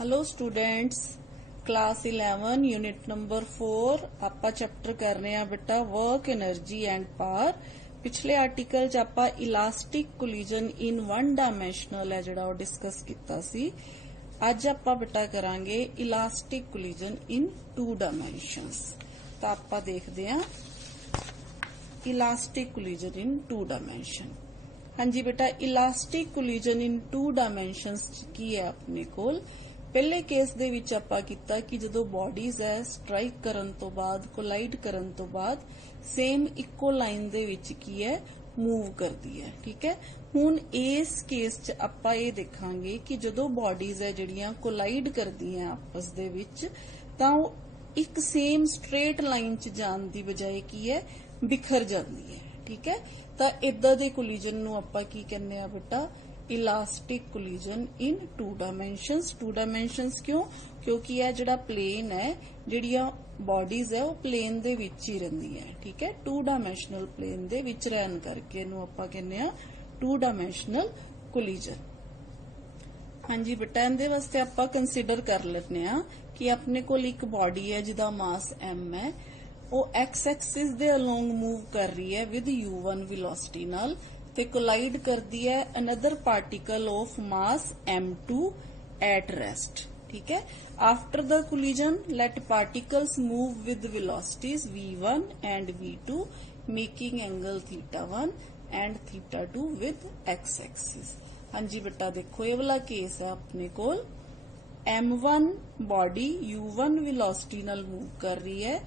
Hello students, class 11 unit number 4 आपां chapter कर रहे हैं बेटा वर्क एनर्जी एंड पावर। पिछले आर्टिकल च आपां elastic collision in one dimensional है जिहड़ा डिस्कस कीता सी। अज आपां बेटा करांगे elastic collision in two dimensions. तो आपां देखदे हां elastic collision in two dimension. हाँ जी बेटा, elastic collision in two dimensions की है अपने कोल। पहले केस दे विच आपां कीता कि जदों बॉडीज है स्ट्राइक करन तो बाद कोलाइड करन तो बाद सेम इक्को लाइन दे विच की है मूव करदी है। ठीक है, हुण इस केस च आपां ये देखांगे कि जदों बॉडीज है जिहड़ियां कोलाइड करदियां आपस दे विच तां ओह एक सेम स्ट्रेट लाइन च जाण दी बजाय की है बिखर जांदी है। ठीक है, तां इदां दे कोलिजन नूं आपां की कहने आ बेटा elastic collision in two dimensions. Two dimensions क्यों? क्योंकि यह जिहड़ा प्लेन है जिहड़ियां बॉडीज है वो प्लेन दे विच ही रहिंदी है। ठीक है, टू डायमेंशनल प्लेन दे विच रहन करके इहनूं आपां कहने आ टू डायमेंशनल कोलिजन। हाँ जी बेटा, इहदे वास्ते आपां कंसीडर कर लैने आ कि अपने कोल एक बॉडी है जिहदा मास m है, वो एक्स एक्सिस दे अलोंग मूव कर रही है विद u1 वेलोसिटी नाल ते कोलाइड करती है another particle of mass m2 at rest. ठीक है, after the collision let particles move with velocities v1 and v2 making angle θ1 and θ2 with x axis. हाँ जी बेटा, देखो ये वाला केस है अपने कोल m1 बॉडी u1 वेलोसिटी नाल मूव कर रही है,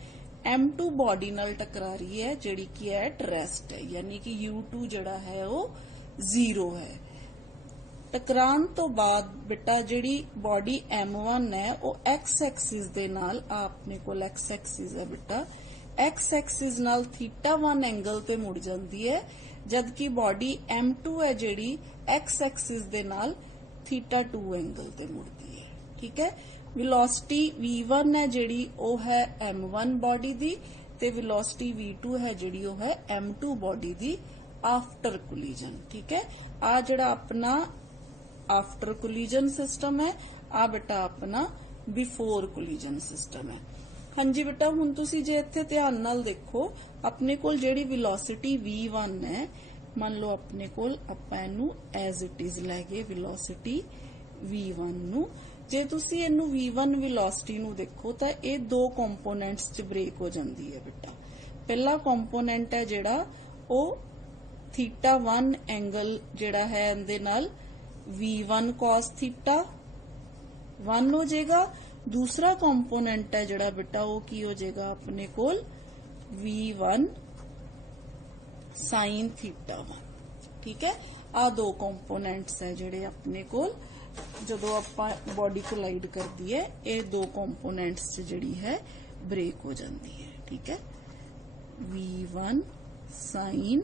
m2 बॉडी नाल टकरा रही है जिहड़ी की एट रेस्ट है, यानी कि u2 जिहड़ा है वो 0 है। टकरान तो बाद बेटा जिहड़ी बॉडी m1 है वो x एक्सिस दे नाल अपने कोल x एक्सिस है बेटा, x एक्सिस नाल θ1 एंगल ते मुड़ जांदी है, जबकि बॉडी m2 है जिहड़ी x एक्सिस दे नाल θ2 एंगल ते मुड़दी है। ठीक है, वेलोसिटी v1 है जिहड़ी ओ है m1 बॉडी दी ते वेलोसिटी v2 है जिहड़ी ओ है m2 बॉडी दी आफ्टर कोलिजन। ठीक है, आ जिहड़ा अपना आफ्टर कोलिजन सिस्टम है, आ बेटा अपना बिफोर कोलिजन सिस्टम है। हाँ जी बेटा, हुण तुसी जे इत्थे ध्यान नाल देखो अपने कोल जिहड़ी वेलोसिटी v1 है, मान लो अपने कोल आपां इहनूं एज इट इज लै गए वेलोसिटी v1 नूं। जे तुसी इहनूं v1 वेलोसिटी नूं देखो तां ये दो कंपोनेंट्स च ब्रेक हो जांदी है बेटा। पहला कंपोनेंट है जिहड़ा ओ θ1 एंगल जिहड़ा है इहदे नाल v1 cos θ1 हो जाएगा। दूसरा कंपोनेंट है जिहड़ा बेटा वो की हो जाएगा अपने कोल v1 sin θ1। ठीक है, आ दो कंपोनेंट्स है जिहड़े अपने कोल जदों आपां बॉडी कोलाइड करदी है ये दो कंपोनेंट्स च जिहड़ी है ब्रेक हो जाती है। ठीक है, v1 sin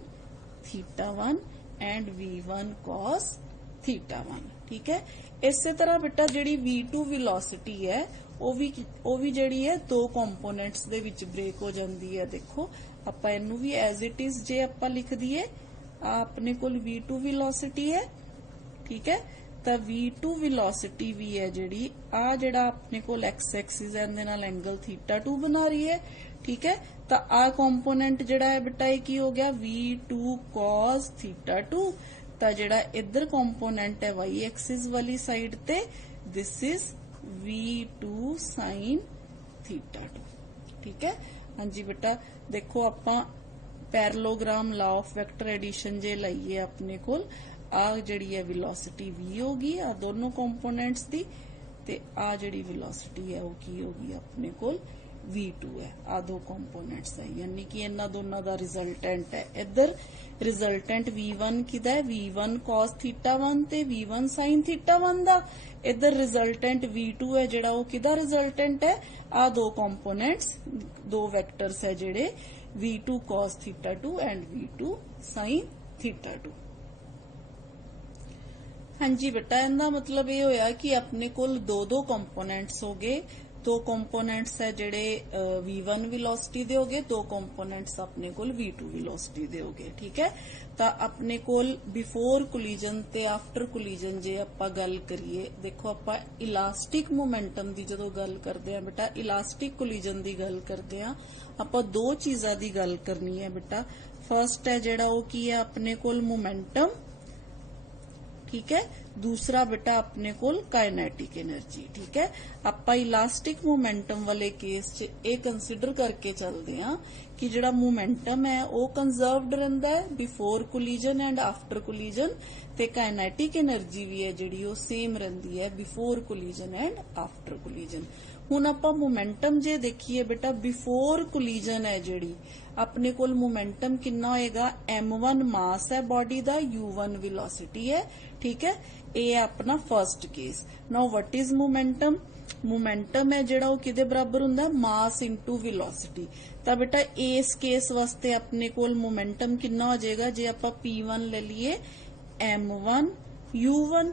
θ1 and v1 cos θ1। ठीक है, इसे तरह बेटा जिहड़ी v2 वेलोसिटी है वो भी जिहड़ी है दो कंपोनेंट्स दे विच ब्रेक हो जाती है। देखो आपां इहनूं भी एज इट इज जे आपां लिख दईए, अपने कोल v2 वेलोसिटी है। ठीक है, तो v2 वेलोसिटी भी है जिहड़ी आ जिहड़ा अपने कोल x एक्सिस है इहदे नाल एंगल θ2 बना रही है। ठीक है, तो आ कंपोनेंट जिहड़ा है बेटा ये की हो गया v2 cos θ2, तो जिहड़ा इधर कंपोनेंट है y एक्सिस वाली साइड ते दिस इज v2 sin θ2। ठीक है, हाँ जी बेटा, देखो आपां parallelogram law of vector addition जे लाइए अपने कोल आ जिहड़ी है वेलोसिटी v होगी आ दोनों कंपोनेंट्स दी, ते आ जिहड़ी वेलोसिटी है वो की होगी अपने कोल v2 है। आ दो कंपोनेंट्स है यानी कि इन्हां दोनों दा रिजल्टेंट है। इधर रिजल्टेंट v1 किदा है v1 cos θ1 ते v1 sin θ1 दा, इधर रिजल्टेंट v2 है जिहड़ा वो किदा रिजल्टेंट है आ दो कंपोनेंट्स दो वेक्टर्स है जिहड़े v2 cos θ2 and v2 sin θ2। हाँ जी बेटा, इहदा मतलब ये होया कि अपने कोल दो दो कंपोनेंट्स हो गए दो कंपोनेंट्स है जिहड़े v1 वेलोसिटी दे होगे, दो कंपोनेंट्स अपने कोल v2 वेलोसिटी दे होगे। ठीक है, तो अपने कोल बिफोर कोलिजन ते आफ्टर कोलिजन जे आपां गल करिए, देखो आपां इलास्टिक मोमेंटम दी जदों गल करदे आ बेटा, इलास्टिक कोलिजन दी गल करदे आ, आपां दो चीज़ां दी गल करनी है बेटा। फर्स्ट है जिहड़ा वो की है अपने कोल मोमेंटम, ठीक है, दूसरा बेटा अपने कोल काइनेटिक एनर्जी। ठीक है, आपां इलास्टिक मोमेंटम वाले केस च ये कंसीडर करके चलते हैं कि जिहड़ा मोमेंटम है वो कंजर्वड रहिंदा है before collision and after collision, ते काइनेटिक एनर्जी भी है जिहड़ी वो सेम रहिंदी है before collision and after collision. हुण आपां मोमेंटम जे देखिए बेटा, बिफोर कोलिजन है जिहड़ी अपने कोल मोमेंटम कितना होएगा, m1 मास है बॉडी दा, u1 वेलोसिटी है। ठीक है, ये है अपना first case. Now what is momentum? Momentum है जिहड़ा वो किदे बराबर हुंदा है, मास इनटू वेलोसिटी। तां बेटा इस केस वास्ते अपने कोल मोमेंटम कितना हो जाएगा, जे आपां p1 ले लीए m1 u1।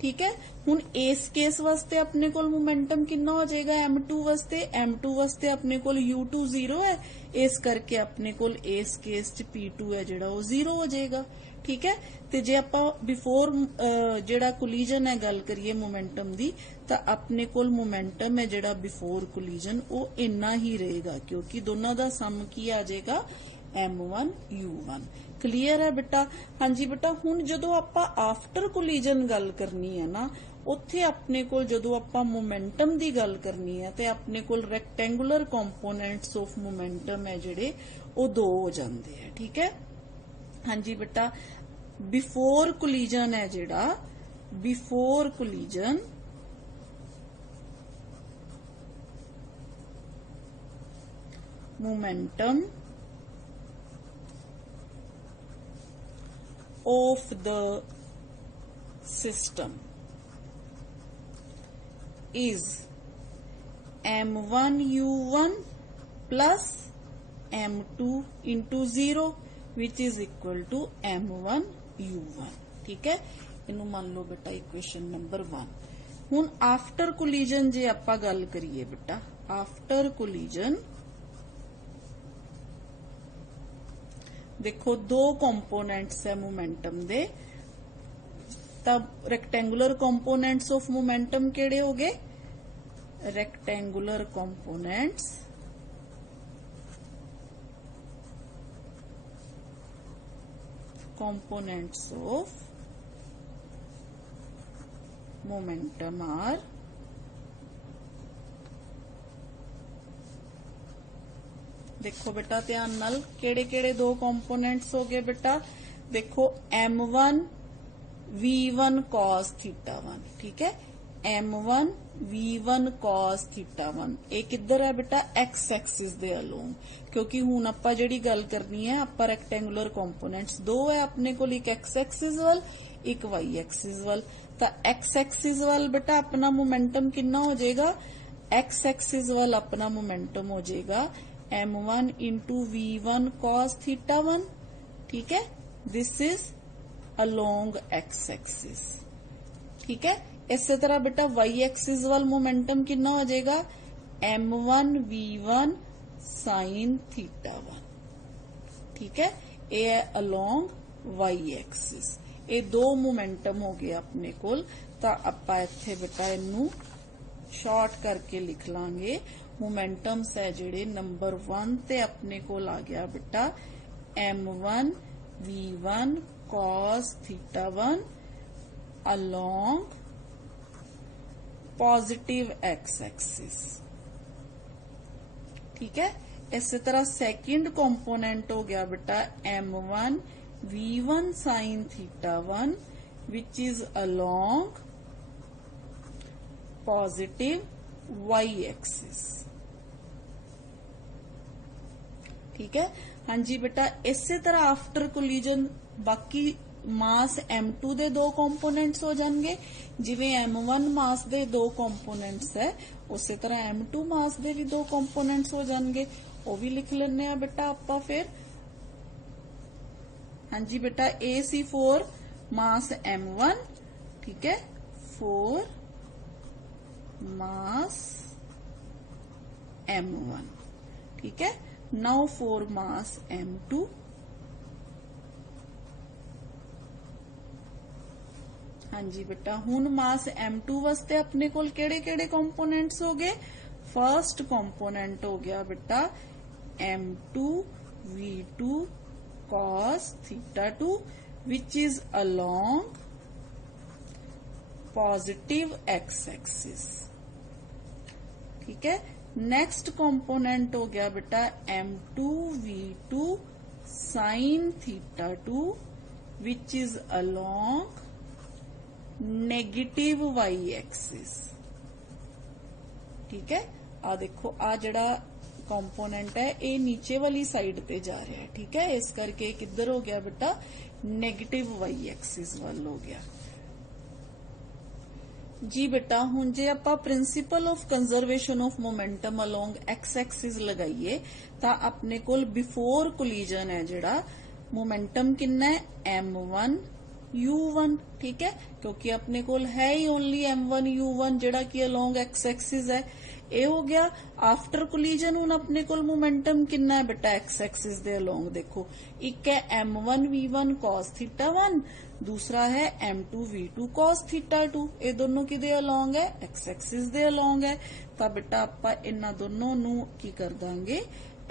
ठीक है, हुण इस केस वास्ते अपने कोल मोमेंटम कितना हो जाएगा, m2 वास्ते अपने कोल u2 0 है, इस करके अपने कोल इस केस च p2 है जिहड़ा वो 0 हो जाएगा। ठीक है, ते जे आपां बिफोर जिहड़ा कोलिजन है गल करिए मोमेंटम दी, तां अपने कोल मोमेंटम है जिहड़ा बिफोर कोलिजन वो इन्ना ही रहेगा, क्योंकि दोनों दा सम की आ जाएगा m1 u1। क्लीयर है बेटा? हाँ जी बेटा, हुण जदों आपां आफ्टर कोलिजन गल करनी है ना, उत्थे अपने कोल जदों आपां मोमेंटम दी गल करनी है ते अपने कोल रेक्टेंगुलर कंपोनेंट्स ऑफ मोमेंटम है जिहड़े वो दो हो जांदे हैं। ठीक है, हाँ जी बेटा, बिफोर कोलिजन है जिहड़ा, before collision momentum of the system is m1 u1 plus m2 into 0 which is equal to m1 u1। ठीक है, इनू मान लो बेटा इक्वेशन नंबर 1। हुण आफ्टर कोलिजन जे आपां गल करिए बेटा, आफ्टर कोलिजन देखो दो कंपोनेंट्स है मोमेंटम दे, तब रेक्टेंगुलर कंपोनेंट्स ऑफ मोमेंटम केड़े हो गए, rectangular components of momentum are देखो बेटा ध्यान नाल केड़े केड़े दो कंपोनेंट्स हो गए बेटा, देखो m1 v1 cos थीटा 1। ठीक है, m1 v1 cos थीटा 1 ये किधर है बेटा, x एक्सिस दे अलोंग, क्योंकि हुण आपां जिहड़ी गल करनी है आपां रेक्टेंगुलर कंपोनेंट्स दो है अपने कोल, एक x एक्सिस वाल एक y एक्सिस वाल। तां x एक्सिस वाल बेटा अपना मोमेंटम कितना हो जाएगा, x एक्सिस वाल अपना मोमेंटम हो जाएगा m1 into v1 cos theta 1। ठीक है, this is along x axis. ठीक है, इसी तरह बेटा y एक्सिस वाल मोमेंटम कितना हो जाएगा, m1 v1 sin थीटा 1। ठीक है, ये है अलोंग y एक्सिस। ये दो मोमेंटम हो गए अपने कोल, तां आपां इत्थे बेटा इनू शॉर्ट करके लिख लांगे। मोमेंटम्स है जिहड़े नंबर 1 ते अपने कोल आ गया बेटा m1 v1 cos theta 1 along positive x axis. ठीक है, इसी तरह सेकंड कंपोनेंट हो गया बेटा m1 v1 sin theta 1 which is along positive y axis. ठीक है, हाँ जी बेटा, इसी तरह आफ्टर कोलिजन बाकी मास m2 दे दो कंपोनेंट्स हो जाएंगे, जिवें m1 मास दे दो कंपोनेंट्स है उसी तरह m2 मास दे भी दो कंपोनेंट्स हो जाएंगे, वो भी लिख लेने आ बेटा आपां फिर। हाँ जी बेटा, AC4 मास m1। ठीक है, 4 मास m1, ठीक है। नाउ फॉर मास m2, हाँ जी बेटा, हुण मास m2 वास्ते अपने कोल केड़े केड़े कंपोनेंट्स हो गए। फर्स्ट कंपोनेंट हो गया बेटा m2 v2 cos θ2 which is along positive x axis, ठीक है। नेक्स्ट कंपोनेंट हो गया बेटा m2 v2 sin θ2 which is along negative y axis, ठीक है। आ देखो आ जड़ा कंपोनेंट है ये नीचे वाली साइड पे जा रहा है, ठीक है। इस करके किधर हो गया बेटा, नेगेटिव y एक्सिस वाल हो गया जी बेटा। हुण जे आपां principle of conservation of momentum along x axis लगाइए तां अपने कोल बिफोर कोलिजन है जिहड़ा मोमेंटम कितना है m1 u1, ठीक है, क्योंकि अपने कोल है ही ओनली m1 u1 जिहड़ा कि अलोंग एक्स एक्सिस है। ये हो गया आफ्टर कोलिजन। हुण अपने कोल मोमेंटम कितना है बेटा एक्स एक्सिस दे अलोंग, देखो एक है m1 v1 cos θ1, दूसरा है m2 v2 cos θ2। ये दोनों किदे अलोंग है, एक्स एक्सिस दे अलोंग है। तो बेटा आपां इन्हां दोनों नूं की कर दांगे,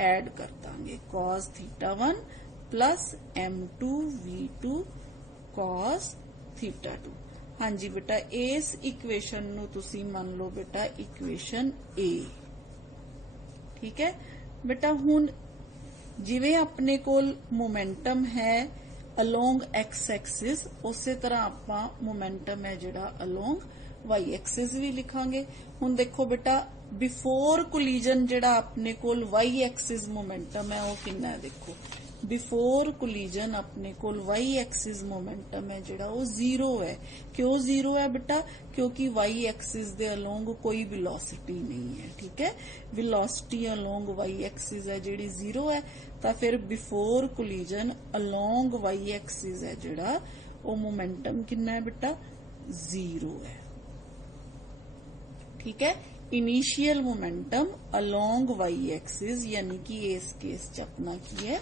ऐड कर Dange, cos θ1 plus m2 v2 cos θ2। हाँ जी बेटा, इस इक्वेशन नूं तुसी मान लो बेटा इक्वेशन ए, ठीक है बेटा। हुण जिवें अपने कोल मोमेंटम है अलोंग एक्स एक्सिस, उसे तरह आपां मोमेंटम है जिहड़ा अलोंग वाई एक्सिस भी लिखांगे। हुण देखो बेटा बिफोर कोलिजन जिहड़ा अपने कोल वाई एक्सिस मोमेंटम है वो कितना है, देखो बिफोर कोलिजन अपने कोल वाई एक्सिस मोमेंटम है जिहड़ा वो 0 है। क्यों 0 है बेटा, क्योंकि वाई एक्सिस दे अलोंग कोई वेलोसिटी नहीं है, ठीक है। वेलोसिटी अलोंग वाई एक्सिस है जिहड़ी 0 है, तो फिर before collision along Y axis है जिहड़ा वो मोमेंटम कितना है बेटा 0 है, ठीक है। Initial momentum along Y axis यानी कि इस केस च अपना की है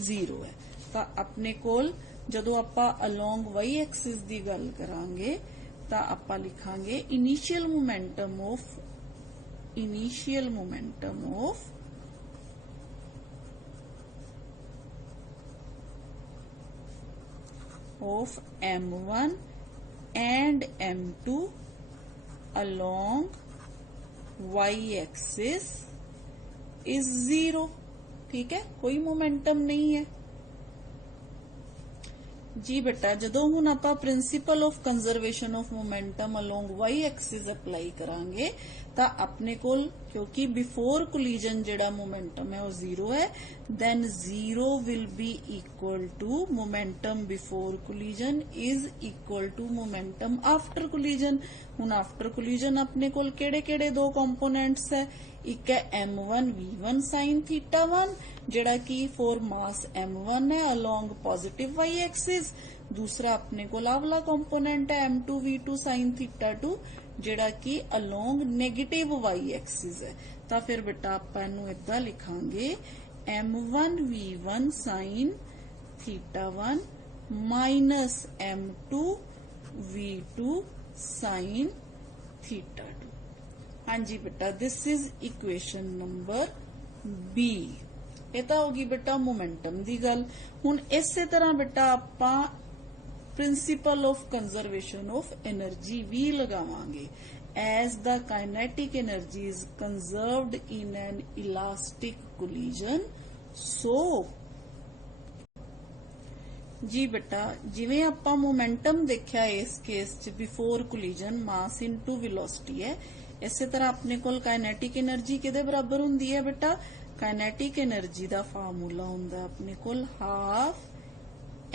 0 है। तो अपने कोल जदों आपां अलोंग वाई एक्सिस की गल करांगे तो आपां लिखांगे initial momentum of m1 and m2 along y axis is 0, ठीक है, कोई मोमेंटम नहीं है जी बेटा। जदों हुण आपां principle of conservation of momentum along Y axis apply करांगे तां अपने कोल, क्योंकि बिफोर कोलिजन जिहड़ा मोमेंटम है वो 0 है, then 0 will be equal to momentum before collision is equal to momentum after collision. हुण आफ्टर कोलिजन अपने कोल केड़े केड़े दो कंपोनेंट्स है, एक है m1 v1 sin θ1 जिहड़ा कि फॉर मास m1 है अलोंग पॉजिटिव y एक्सिस, दूसरा अपने कोल आवला कंपोनेंट है m2 v2 sin θ2 जिहड़ा कि अलोंग नेगेटिव y एक्सिस है। तो फिर बेटा आपां इहनूं इदां लिखांगे m1 v1 sin θ1 minus m2 v2 sin θ2। हाँ जी बेटा, this is equation number B. ये तो होगी बेटा मोमेंटम दी गल। हुण इसे तरह बेटा आपां principle of conservation of energy भी लगावांगे। As the kinetic energy is conserved in an elastic collision, so जी बेटा जिवें आपां मोमेंटम देखिया इस केस च before collision mass into velocity है, इसे तरह अपने कोल काइनेटिक एनर्जी किदे बराबर हुंदी है बेटा, काइनेटिक एनर्जी दा फार्मूला हुंदा अपने कोल हाफ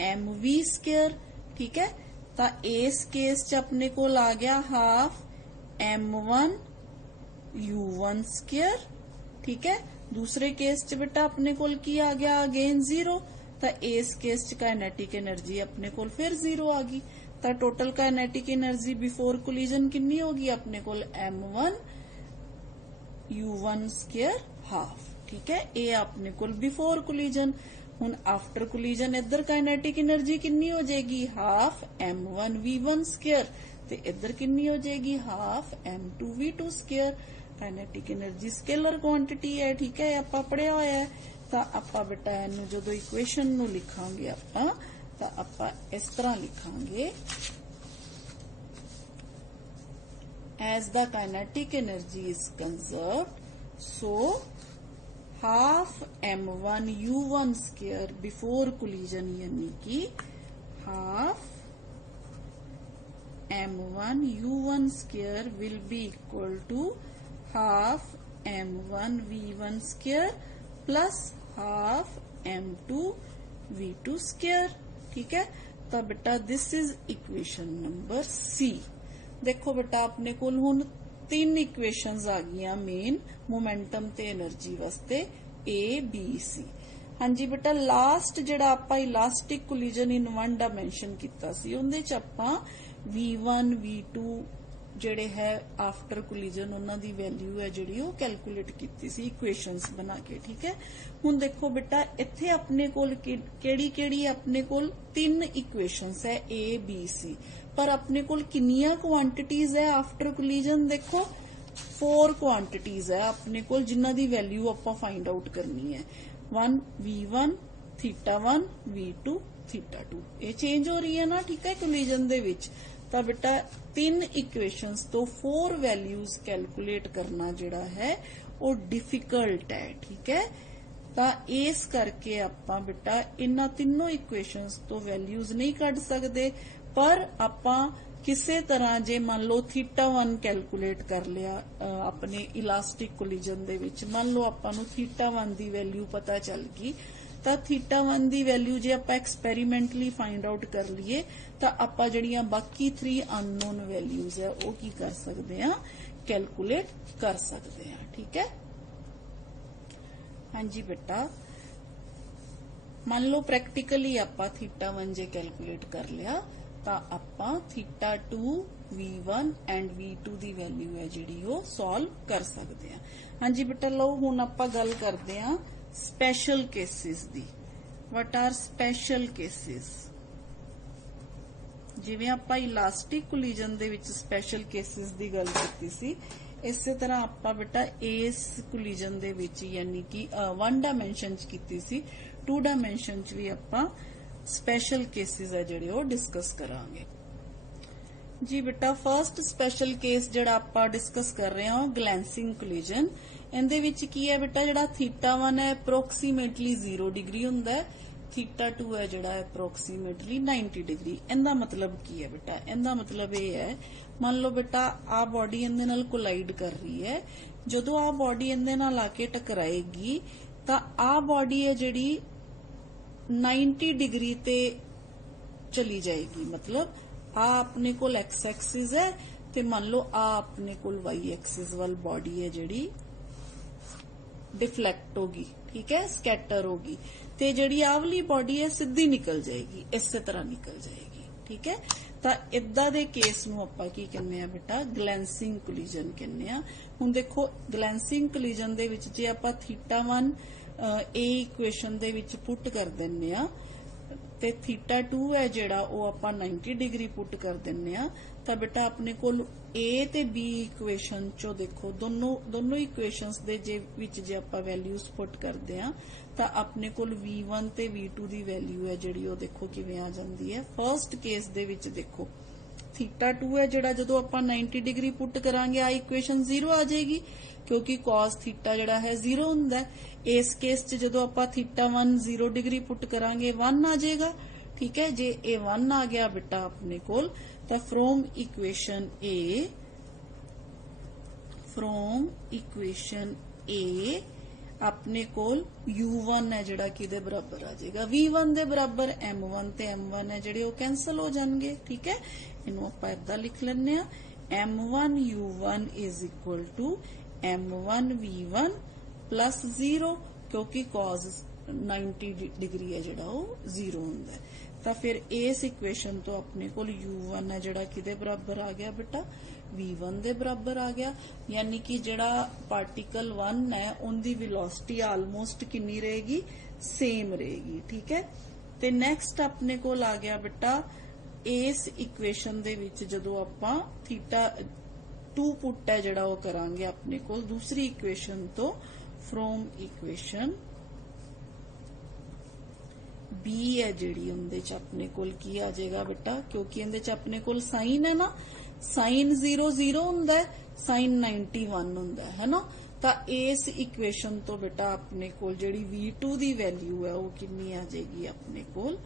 mv², ठीक है। तो इस केस च अपने कोल आ गया हाफ m1 u1², ठीक है। दूसरे केस च बेटा अपने कोल की आ गया अगेन 0, तो इस केस च काइनेटिक एनर्जी अपने कोल फिर 0 आ गई। तो total kinetic energy before collision कितनी होगी अपने कोल m1 u1 स्क्वायर हाफ। ठीक है, ये अपने को बिफोर कोलिजन। हुण आफ्टर कोलिजन इधर काइनेटिक एनर्जी कितनी हो जाएगी, हाफ m1 v1 स्क्वायर, ते इधर कितनी हो जाएगी, half m2 v2 square. Kinetic energy scalar quantity है। ठीक है, आपां पढ़िया होया है। तां आपां बेटा इहनूं जदों इक्वेशन नूं लिखांगे आपां तां आपां इस तरह लिखांगे, as the kinetic energy is conserved, so half m1 u1 square before collision, यानी कि half m1 u1 square will be equal to half m1 v1 square plus half m2 v2 square। ठीक है, तो बेटा this is equation number C. देखो बेटा अपने कोल हुण 3 इक्वेशनस आ गईयां मेन मोमेंटम ते एनर्जी वास्ते, ए बी सी। हाँ जी बेटा, लास्ट जिहड़ा आपां elastic collision in one dimension कीता सी उहदे च आपां v1 v2 जिहड़े है आफ्टर कोलिजन उन्हां दी वैल्यू है जिहड़ी वो कैलकुलेट कीती सी इक्वेशनस बना के। ठीक है, हुण देखो बेटा इत्थे अपने कोल केड़ी अपने कोल 3 इक्वेशनस है ए बी सी, पर अपने कोल कितनियां क्वांटिटीज है आफ्टर कोलिजन, देखो 4 क्वांटिटीज है अपने कोल जिन्हां दी वैल्यू आपां फाइंड आउट करनी है। 1 v1 θ1 v2 θ2, ये चेंज हो रही है ना। ठीक है, कोलिजन दे विच तो बेटा 3 इक्वेशंस तो 4 वैल्यूज कैलकुलेट करना जिहड़ा है वो डिफिकल्ट है। ठीक है, तो इस करके आपां बेटा इन्हां तीनों इक्वेशंस तो वैल्यूज नहीं कढ सकदे, पर आपां किसे तरह जे मान लो θ1 कैलकुलेट कर लिया अपने इलास्टिक कोलिजन दे विच, मान लो आपां नूं θ1 दी वैल्यू पता चल गई, तो θ1 दी वैल्यू जे आपां एक्सपेरिमेंटली फाइंड आउट कर लीए तो आपां जड़ियां बाकी 3 अननोन वैल्यूज है वो की कर सकते हैं, कैलकुलेट कर सकते हैं। ठीक है, हाँ जी बेटा, मान लो प्रैक्टिकली आपां θ1 जे कैलकुलेट कर लिया तो आपां θ2 v1 and v2 the value है जिहड़ी वो सॉल्व कर सकते हैं। हाँ जी बेटा, लो हुण आपां गल करदे हां स्पेशल केसिस दी। What are special cases? जिवें आपां इलास्टिक कोलिजन दे विच स्पेशल केसिस दी गल कीती सी, इसे तरह आपां बेटा इस कोलिजन दे विच यानी कि 1 डायमेंशन च कीती सी, 2 डायमेंशन च भी आपां स्पेशल केसिस है जिहड़े वो डिस्कस करांगे। जी बेटा, फर्स्ट स्पेशल केस जिहड़ा आपां डिस्कस कर रहे हां ग्लैंसिंग कोलिजन। इहदे विच की है बेटा, जिहड़ा θ1 है अप्रोक्सीमेटली 0 डिग्री हुंदा है, θ2 है जिहड़ा अप्रोक्सीमेटली 90 डिग्री। इहदा मतलब की है बेटा, इहदा मतलब ये है, मान लो बेटा आ बॉडी इहदे नाल कोलाइड कर रही है, जदों आ बॉडी इहदे नाल आके टकराएगी तां आ बॉडी है जिहड़ी 90 डिग्री ते चली जाएगी। मतलब आ अपने कोल एक्स एक्सिस है ते मान लो आ अपने कोल वाई एक्सिस वाल बॉडी है जिहड़ी डिफ्लेक्ट होगी। ठीक है, स्कैटर होगी, ते जिहड़ी आ वाली बॉडी है सीधी निकल जाएगी, इसे तरह निकल जाएगी। ठीक है, तो इदा दे केस नूं आपां की कहने आ बेटा, ग्लैंसिंग कोलिजन कहने आ। हुण देखो ग्लैंसिंग कोलिजन दे विच जे आपां θ1 ए इक्वेशन दे विच पुट कर दिन्ने आ ते θ2 है जिहड़ा वो आपां 90 डिग्री पुट कर दिन्ने आ, तां बेटा अपने कोल ए ते बी इक्वेशन चो देखो दोनों इक्वेशंस दे जे विच जे आपां वैल्यूज पुट करदे आ तां अपने कोल v1 ते v2 दी वैल्यू है जिहड़ी वो देखो किवें आ जांदी है। फर्स्ट केस दे विच देखो θ2 है जिहड़ा जदों आपां 90 डिग्री पुट करांगे आ इक्वेशन 0 आ जाएगी, क्योंकि cos θ जिहड़ा है 0 हुंदा है। इस केस च जदों आपां θ1 0 डिग्री पुट करांगे 1 आ जाएगा। ठीक है, जे ए 1 आ गया बेटा अपने कोल, तो फ्रॉम इक्वेशन ए अपने कोल u1 है जिहड़ा किदे बराबर आ जाएगा, v1 दे बराबर। m1 ते m1 है जिहड़े वो कैंसल हो जाणगे। ठीक है, इहनूं आपां इदां लिख लैंदे आ, m1 u1 is equal to m1 v1 plus 0, क्योंकि cos 90 डिग्री है जिहड़ा वो 0 हुंदा है। तो फिर इस इक्वेशन तो अपने कोल u1 है जिहड़ा किदे बराबर आ गया बेटा, v1 ਦੇ ਬਰਾਬਰ ਆ ਗਿਆ, ਯਾਨੀ ਕਿ ਜਿਹੜਾ ਪਾਰਟੀਕਲ 1 ਹੈ ਉਹਦੀ ਵੈਲੋਸਿਟੀ ਆਲਮੋਸਟ ਕਿੰਨੀ ਰਹੇਗੀ, ਸੇਮ ਰਹੇਗੀ। ठीक है, ਤੇ ਨੈਕਸਟ ਆਪਣੇ ਕੋਲ ਆ ਗਿਆ ਬੇਟਾ ਇਸ ਇਕੁਏਸ਼ਨ ਦੇ ਵਿੱਚ ਜਦੋਂ ਆਪਾਂ ਥੀਟਾ 2 ਪੁੱਟ ਹੈ ਜਿਹੜਾ ਉਹ ਕਰਾਂਗੇ ਆਪਣੇ ਕੋਲ ਦੂਸਰੀ ਇਕੁਏਸ਼ਨ ਤੋਂ, ਫਰੋਮ ਇਕੁਏਸ਼ਨ B है जिहड़ी उहदे च अपने कोल की आ जाएगा बेटा, क्योंकि इहदे च अपने कोल साइन है ना, साइन 0 0 हुंदा है, साइन 91 हुंदा है ना। तो इस इक्वेशन तो बेटा अपने कोल जिहड़ी V2 दी वैल्यू है वो कितनी आ जाएगी, अपने कोल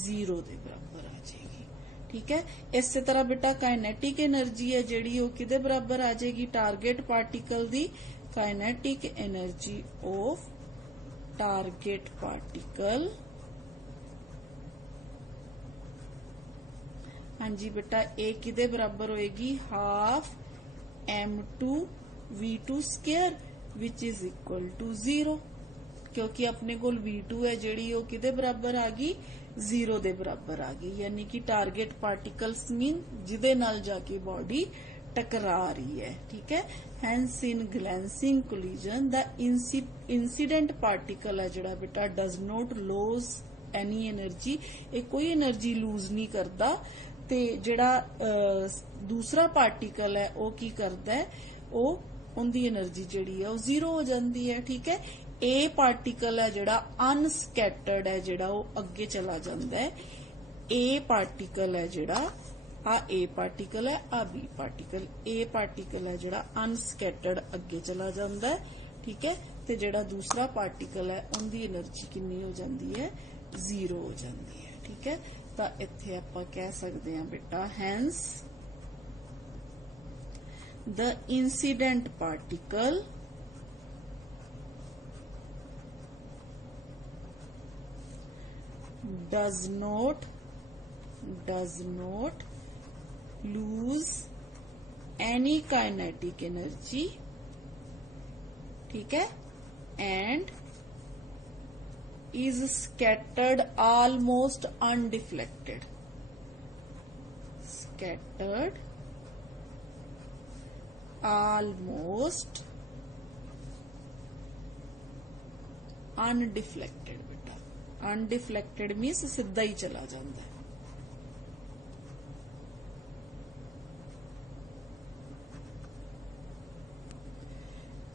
0 दे बराबर आ जाएगी। ठीक है, इस तरह बेटा काइनेटिक एनर्जी है जिहड़ी वो किदे बराबर आ जाएगी, टारगेट पार्टिकल दी kinetic energy of target particle. हाँ जी बेटा, ए किदे बराबर होएगी, half m2 v2 square which is equal to 0, क्योंकि अपने कोल v2 है जिहड़ी वो किदे बराबर आ गई, 0 दे बराबर आ गई, यानी कि टारगेट पार्टिकल्स मीन जिदे नाल जाके बॉडी टकरा रही है। ठीक है, hence in glancing collision the incident particle है जिहड़ा बेटा does not lose any energy, ये कोई एनर्जी लूज नहीं करता, ते जिहड़ा दूसरा पार्टिकल है वो की करता है, वो उनकी एनर्जी जिहड़ी है वो 0 हो जाती है। ठीक है, ए पार्टिकल है जिहड़ा अनस्कैटर्ड है, जिहड़ा वो अगे चला जाता है। ए पार्टिकल है जिहड़ा आ ए पार्टिकल है, आ बी पार्टिकल, ए पार्टिकल है जिहड़ा अनस्कैटर्ड अगे चला जाता है। ठीक है, ते जिहड़ा दूसरा पार्टिकल है उनकी एनर्जी कितनी हो जाती है, 0 हो जाती है। ठीक है, तो इत्थे आपां कह सकते हैं बेटा hence the incident particle does not lose any kinetic energy। ठीक है, and is scattered almost undeflected, scattered almost undeflected। बेटा undeflected मीन्स सीधा ही चला जाता है।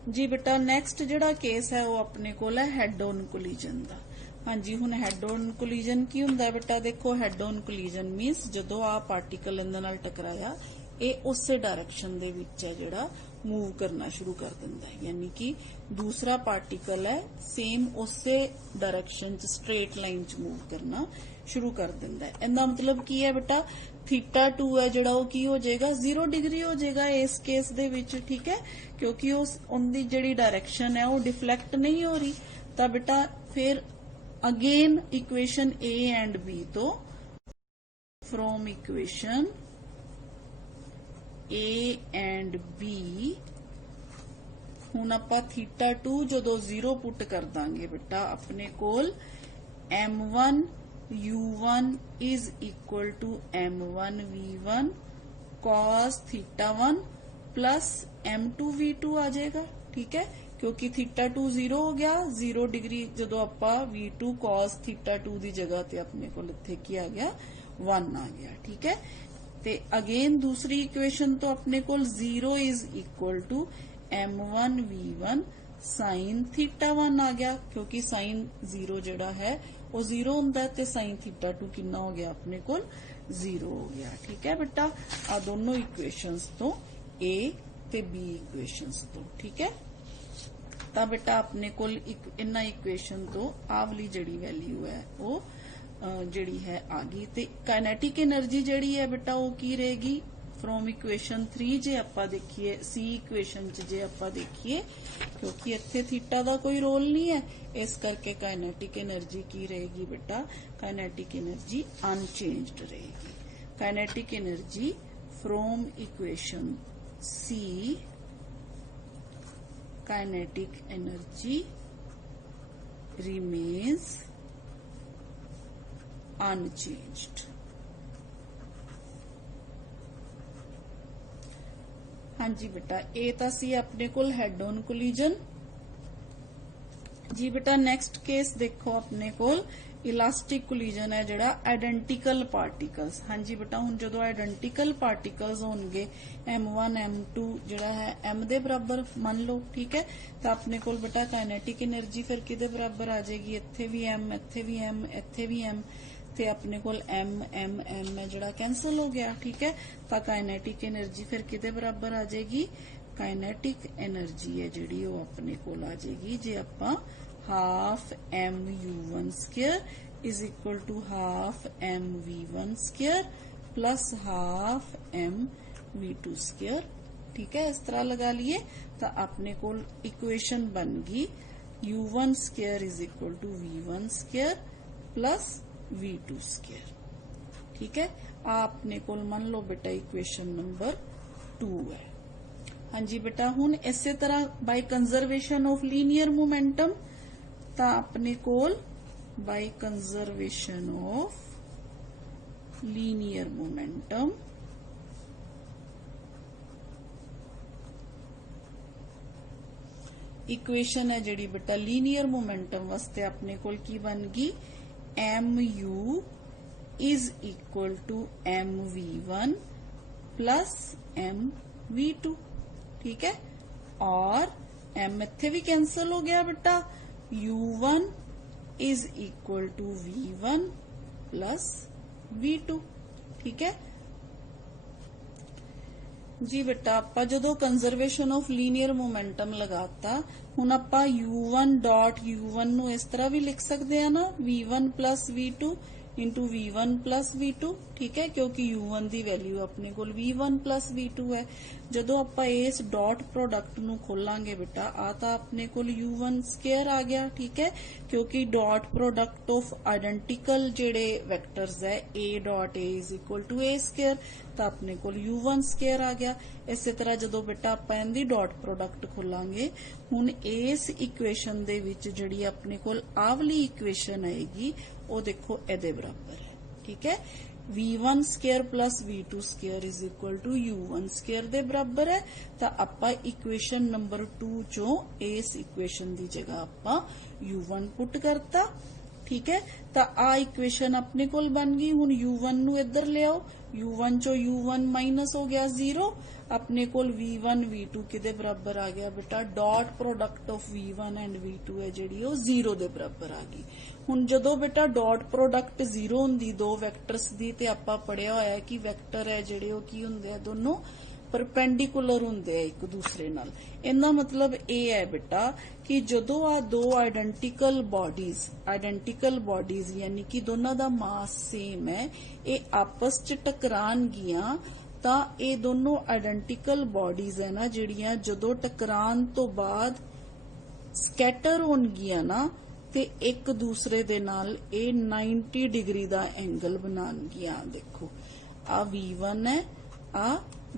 जी बेटा नैक्सट जिहड़ा केस है वो अपने कोल है हैड ऑन कोलिजन दा। हाँ जी, हुण हैड ऑन कोलिजन की हुंदा बेटा, देखो हैड ऑन कोलिजन मीन्स जदों आ पार्टिकल इहदे नाल टकराया ये उसे डायरेक्शन दे विच है जिहड़ा मूव करना शुरू कर दिंदा है, यानी कि दूसरा पार्टिकल है सेम उसे डायरेक्शन च स्ट्रेट लाइन च मूव करना शुरू कर दिंदा है। इहदा मतलब की है बेटा, थीटा 2 है जिहड़ा वो की हो जाएगा, 0 डिग्री हो जाएगा इस केस दे विच। ठीक है, क्योंकि उनकी जिहड़ी डायरेक्शन है वो डिफ्लैक्ट नहीं हो रही। तो बेटा फिर again equation A and B तो from equation A and B हुण आपां थीटा 2 जदों 0 पुट कर दांगे बेटा, अपने कोल m1 u1 is equal to m1 v1 cos theta 1 plus m2 v2 आ जाएगा। ठीक है, क्योंकि थीटा 2 0 हो गया, 0 डिग्री जदों आपां v2 cos थीटा 2 दी जगह ते अपने कोल इत्थे की आ गया, 1 आ गया। ठीक है, ते अगेन दूसरी इक्वेशन तो अपने कोल 0 is equal to m1 v1 sine theta 1 आ गया, क्योंकि साइन 0 जिहड़ा है वो 0 हुंदा है, ते साइन थीटा 2 कितना हो गया अपने कोल, 0 हो गया। ठीक है बेटा, आ दोनों इक्वेशंस तो ए ते बी इक्वेशंस तो। ठीक है, तो बेटा अपने कोल इन्ना इक्वेशन तो आ वाली जिहड़ी वैल्यू है वो जिहड़ी है आ गई। ते काइनेटिक एनर्जी जिहड़ी है बेटा वो की रहेगी, फ्रॉम इक्वेशन 3 जे आपां देखिए, सी इक्वेशन च जे आपां देखिए, क्योंकि इत्थे थीटा दा कोई रोल नहीं है, इस करके काइनेटिक एनर्जी की रहेगी बेटा, काइनेटिक एनर्जी अनचेंज्ड रहेगी। Kinetic energy from equation C, kinetic energy remains unchanged। हाँ जी बेटा ए ਤਾਂ ਸੀ अपने ਕੋਲ हेड ऑन कोलिजन जी बेटा नेक्स्ट केस देखो अपने कोल इलास्टिक कोलिजन है जिहड़ा आइडेंटिकल पार्टिकल्स हाँ जी बेटा हुण जदों आइडेंटिकल पार्टिकल्स होणगे M1 M2 जिहड़ा है M दे बराबर मान लो ठीक है तो अपने कोल बेटा काइनेटिक एनर्जी फिर किहदे बराबर आ जाएगी इत्थे भी M इत्थे भी M इत्थे भी M ते अपने कोल M M M है जिहड़ा कैंसल हो गया ठीक है तो काइनेटिक एनर्जी फिर किहदे बराबर आ जाएगी काइनेटिक एनर्जी है जिहड़ी वो अपने कोल आ जाएगी जे आपां half mu1 square is equal to half mv1 square plus half mv2 square ठीक है इस तरह लगा लिए तो अपने कोल इक्वेशन बन गई u1 square is equal to v1 square plus v2 square ठीक है आपने कोल मान लो बेटा इक्वेशन नंबर 2 है हाँ जी बेटा हुण इसे तरह by conservation of linear momentum ता अपने कोल by conservation of linear momentum equation है जिहड़ी बेटा लीनियर मोमेंटम वास्ते अपने कोल की बन गई mu is equal to mv1 plus mv2 ठीक है और m इत्थे भी कैंसल हो गया बेटा u1 is equal to v1 plus v2 ठीक है जी बेटा आपा जदों कंजर्वेशन ऑफ लीनियर मोमेंटम लगाता हुण आपा u1 डॉट u1 नू इस तरह भी लिख सकते हैं ना v1 plus v2 into v1 plus v2 ठीक है क्योंकि u1 की वैल्यू अपने कोल v1 प्लस v2 है जदों आपां इस डॉट प्रोडक्ट नू खोलांगे बेटा आ तां अपने कोल u1 स्क्वायर आ गया ठीक है क्योंकि डॉट प्रोडक्ट ऑफ आइडेंटिकल जेडे वेक्टर्स है a dot a is equal to a square तो अपने कोल u1 स्क्वायर आ गया इसे तरह जदों बेटा आपां इहदी डॉट प्रोडक्ट खोलांगे हुण इस इक्वेशन दे विच जिहड़ी अपने कोल आवली इक्वेशन आएगी वो देखो एदे बराबर है ठीक है v1 square plus v2 square is equal to u1 square दे बराबर है तो आपां इक्वेशन नंबर 2 चो इस इक्वेशन दी जगह आपां u1 पुट करता ठीक है तो आ इक्वेशन अपने कोल बन गई हुण u1 नू इधर ले आओ u1 चो u1 माइनस हो गया 0 अपने कोल v1 v2 किदे बराबर आ गया बेटा dot product of v1 and v2 है जिहड़ी वो 0 दे बराबर आ गई हुण जदों बेटा डॉट प्रोडक्ट 0 हुंदी दो वैक्टर्स दी ते आपां पढ़िया होया है कि वैक्टर है जिहड़े वो की हुंदे आ दोनों परपेंडिकुलर हुंदे आ एक दूसरे नाल इहदा मतलब ये है बेटा कि जदों आ दो आइडेंटिकल बॉडीज यानी कि दोनों दा मास सेम है ये आपस च टकराणगियां तां ये दोनों आइडेंटिकल बॉडीज है ना जिहड़ियां जदों टकराण तो बाद ਸਕੈਟਰ ਹੋਣਗੀਆਂ ਨਾ ਤੇ ਇੱਕ ਦੂਸਰੇ ਦੇ ਨਾਲ ਇਹ 90 ਡਿਗਰੀ ਦਾ ਐਂਗਲ ਬਣਾਉਣਗੀਆਂ ਦੇਖੋ ਆ v1 है आ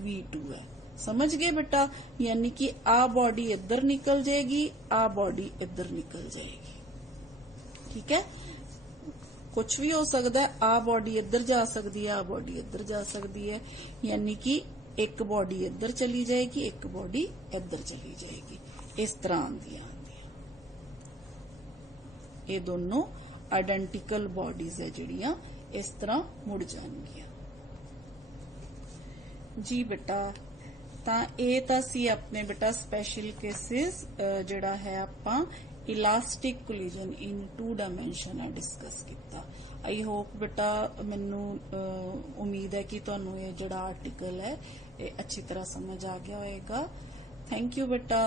v2 है समझ गए बेटा यानी कि आ बॉडी इधर निकल जाएगी आ बॉडी इधर निकल जाएगी ठीक है कुछ भी हो सकता है आ बॉडी इधर जा सकती है आ बॉडी इधर जा सकती है यानी कि एक बॉडी इधर चली जाएगी एक बॉडी इधर चली जाएगी इस तरह आंदियां ये दोनों आइडेंटिकल बॉडीज है जिहड़ियां इस तरह मुड़ जाणगियां जी बेटा तां ये तां सी अपने बेटा स्पेशल केसेस जिहड़ा है आपां इलास्टिक कोलिजन इन 2 डायमेंशन डिस्कस किया आई होप बेटा मैनू उम्मीद है कि तुहानू ये जिहड़ा आर्टिकल है ये अच्छी तरह समझ आ गया होएगा थैंक यू बेटा।